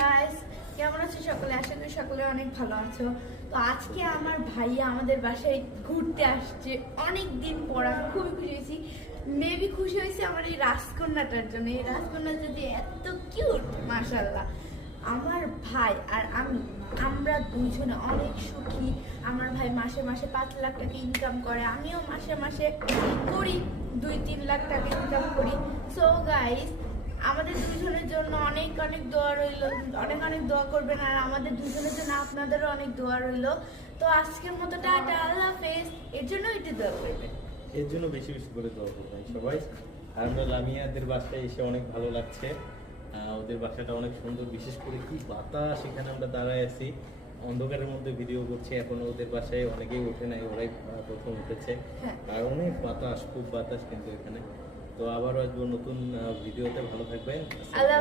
Guys, কেমন আছো সকলে? আশা করি সকলে অনেক ভালো আছো। তো আজকে আমার ভাইয়া আমাদের বাসায় ঘুরতে আসছে অনেক দিন পর। আমি খুবই খুশি হয়েছি। মেবি খুশি হয়েছি আমার এই রাজকন্যাটার জন্য। এই রাজকন্যা যদি এত কিউট, মাশাআল্লাহ। আমার ভাই আর আমরা দুইজনে অনেক সুখী। আমার ভাই মাসে মাসে 5 লাখ টাকা ইনকাম করে, আমিও মাসে মাসে করি 2-3 লাখ টাকা ইনকাম করি। সো গাইস, আমাদের দুজনের জন্য অনেক অনেক দোয়া রইল, অনেক অনেক দোয়া করবেন, আর আমাদের দুজনের জন্য আপনাদেরও অনেক দোয়া রইল। তো আজকের মতো টাটা, আল্লাহ হাফেজ। এর জন্য একটু দোয়া করবেন, এর জন্য বেশি বেশি করে দোয়া করবেন সবাই। আর আমরা লামিয়াদের বাসায় এসে অনেক ভালো লাগছে। ওদের বাসাটা অনেক সুন্দর, বিশেষ করে কি বাতাস, এখানে আমরা দাঁড়ায় আছি অন্ধকারের মধ্যে ভিডিও করছি। এখন ওদের বাসায় অনেকেই ওঠে নাই, ওরাই প্রথম উঠেছে। আর অনেক বাতাস, খুব বাতাস কিন্তু এখানে। তো আবারও আসবো নতুন ভিডিওতে, ভালো থাকবেন। আল্লাহ